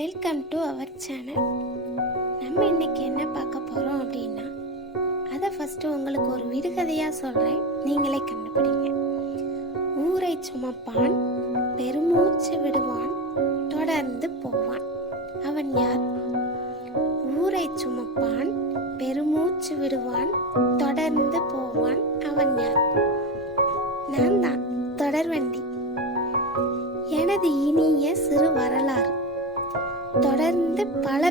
Welcome to our channel நம்ம இன்னைக்கு என்ன பார்க்க போகிறோம் அப்படின்னா அதை ஃபஸ்ட்டு உங்களுக்கு ஒரு விடுகதையாக சொல்கிறேன் நீங்களே கண்டுபிடிங்க. ஊரை சுமப்பான் பெருமூச்சு விடுவான் தொடர்ந்து போவான். அவன் யார்? ஊரை சுமப்பான் பெருமூச்சு விடுவான் தொடர்ந்து போவான். அவன் யார்? நான் தான்.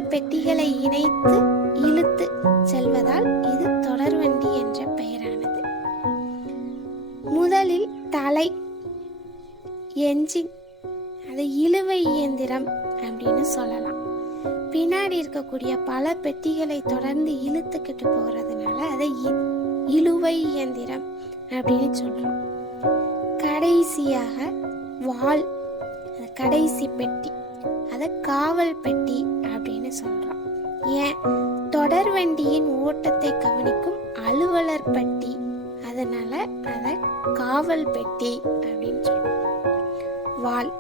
பெட்டிகளை இணைத்து இழுத்து செல்வதால் இது தொடர்வண்டி என்ற பெயரானது. முதலில் தலை என்ஜின் அது இழுவை இயந்திரம் அப்படின்னு சொல்லலாம். பின்னாடி இருக்கக்கூடிய பல பெட்டிகளை தொடர்ந்து இழுத்துக்கிட்டு போகிறதுனால அதை இ- இழுவை இயந்திரம் அப்படின்னு சொல்கிறோம் கடைசியாக வால் கடைசி பெட்டி. அதை காவல் பெட்டி அப்படின்னு சொல்றோம் ஏன்? தொடர் வண்டியின் ஓட்டத்தை கவனிக்கும் அலுவலர் பெட்டி அதனால அதை காவல் பெட்டி அப்படின்னு சொல்றோம் வால்.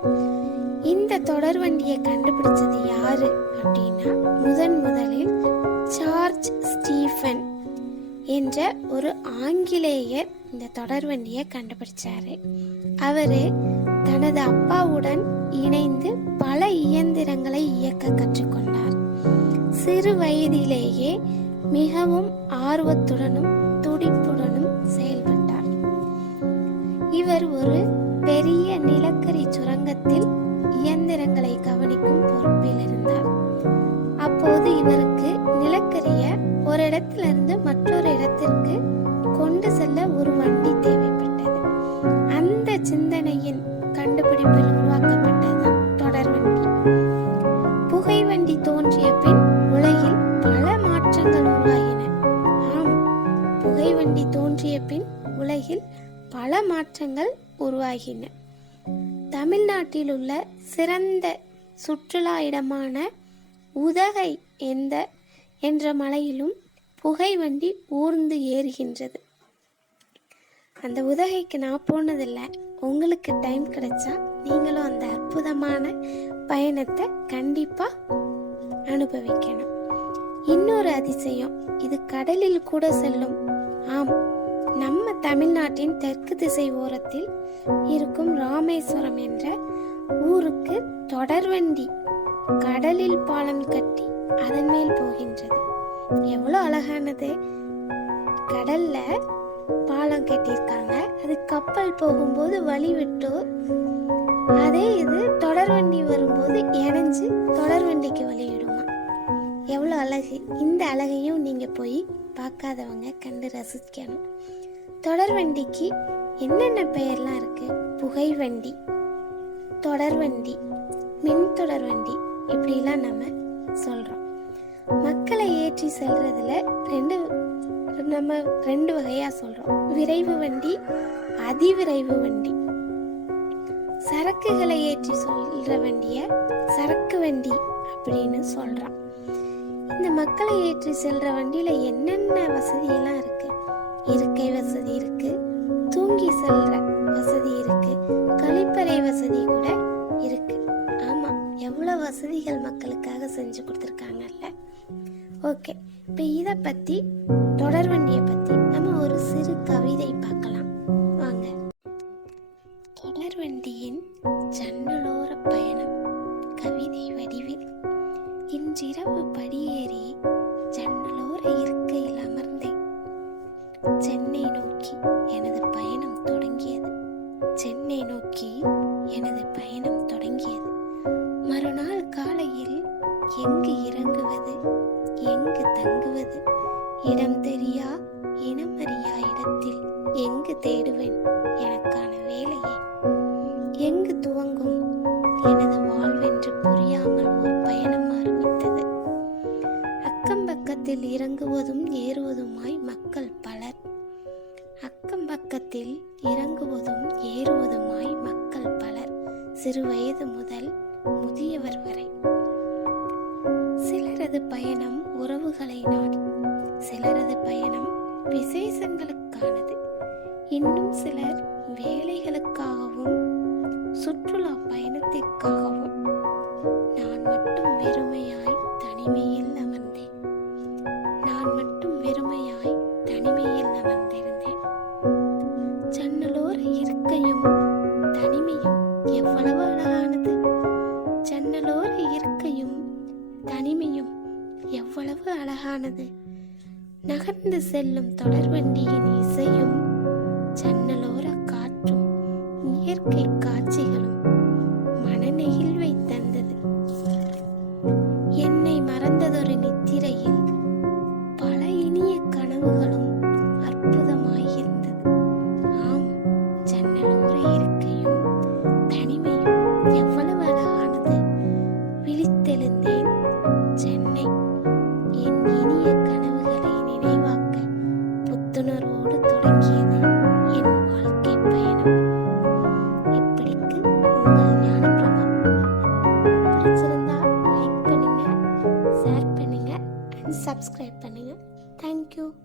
இந்த தொடர் வண்டியை கண்டுபிடிச்சது யாரு அப்படின்னா முதன் முதலில் சார்ஜ் ஸ்டீஃபன் என்ற ஒரு ஆங்கிலேயர் இந்த தொடர்வண்டியை கண்டுபிடிச்சாரு. அவரு தனது அப்பாவுடன் இணைந்து பல இயந்திரங்களை இயக்க கற்றுக்கொண்டார். சிறு வயதிலேயே மிகவும் ஆர்வத்துடனும் துடிப்புடனும் செயல்பட்டார். இவர் ஒரு பெரிய நிலக்கரி சுரங்கத்தில் புகை வண்டி தோன்றிய பின் உலகில் பல மாற்றங்கள் உருவாகின. தமிழ்நாட்டில் உள்ள சிறந்த சுற்றுலா இடமான உதகை எந்த என்ற மலையிலும் புகை வண்டி ஊர்ந்து ஏறுகின்றது. அந்த உதகைக்கு நான் போனதில்லை. உங்களுக்கு டைம் கிடைச்சா நீங்களும் அந்த அற்புதமான பயணத்தை கண்டிப்பா அனுபவிக்கணும். இன்னொரு அதிசயம். இது கடலில் கூட செல்லும் ஆம் நம்ம தமிழ்நாட்டின் தெற்கு திசை ஓரத்தில் இருக்கும் ராமேஸ்வரம் என்ற ஊருக்கு தொடர்வண்டி கடலில் பாலம் கட்டி அதன் மேல் போகின்றது. எவ்வளோ அழகானது. கடல்ல பாலம் கட்டியிருக்காங்க. அது கப்பல் போகும்போது வழி விட்டு அதே இது தொடர்வண்டி வரும்போது இணைஞ்சு தொடர்வண்டிக்கு வழி விடுமா எவ்வளோ அழகு. இந்த அழகையும் நீங்கள் போய் பார்க்காதவங்க கண்டு ரசிக்கணும். தொடர்வண்டிக்கு என்னென்ன பெயர்லாம் இருக்கு? தொடர் வண்டி மின் தொடர் வண்டி இப்படிலாம் நம்ம சொல்கிறோம் மக்களை ஏற்றி செல்றதுல ரெண்டு நம்ம ரெண்டு வகையாக சொல்கிறோம் விரைவு வண்டி அதிவிரைவு வண்டி. சரக்குகளை ஏற்றி சொல்ற வண்டிய சரக்கு வண்டி அப்படின்னு சொல்கிறான் இந்த மக்களை ஏற்றி செல்ற வண்டியில என்னென்ன வசதியெல்லாம் இருக்கு? இருக்கை வசதி இருக்கு தூங்கி செல்ற வசதி இருக்கு கழிப்பறை வசதி கூட இருக்கு. ஆமா எவ்வளவு வசதிகள் மக்களுக்காக செஞ்சு கொடுத்துருக்காங்கல்ல? ஓகே இப்போ இதை பத்தி தொடர்வண்டியை பத்தி நம்ம ஒரு சிறு கவிதை பார்க்கலாம். வாங்க. தொடர் வண்டியின் ஜன்னலோர பயணம் கவிதை வடிவில். இன்றிரவு படியேறி ஜன்னலோர இருக்கையில் அமர்ந்தேன். சென்னை நோக்கி எனது பயணம் தொடங்கியது. சென்னை நோக்கி எனது பயணம் தொடங்கியது. மறுநாள் காலையில் எங்கு இறங்குவது எங்கு தங்குவது இடம் தெரியா இனம் அறியா இடத்தில் எங்கு தேடுவேன் எனக்கு இறங்குவதும் ஏறுவதுமாய் மக்கள் பலர் அக்கம் பக்கத்தில் இறங்குவதும் ஏறுவதுமாய் மக்கள் பலர் சிறு வயது முதல் முதியவர் வரை. சிலரது பயணம் உறவுகளை நாடி சிலரது பயணம் விசேஷங்களுக்கானது. இன்னும் சிலர் வேலைகளுக்காகவும் சுற்றுலா பயணத்திற்காகவும். நான் மட்டும் வெறுமையாய் தனிமையில் இயற்கையும் தனிமையும் எவ்வளவு அழகானது. ஜன்னலோர இயற்கையும் தனிமையும் எவ்வளவு அழகானது. நகர்ந்து செல்லும் தொடர்வண்டியின் இசையும்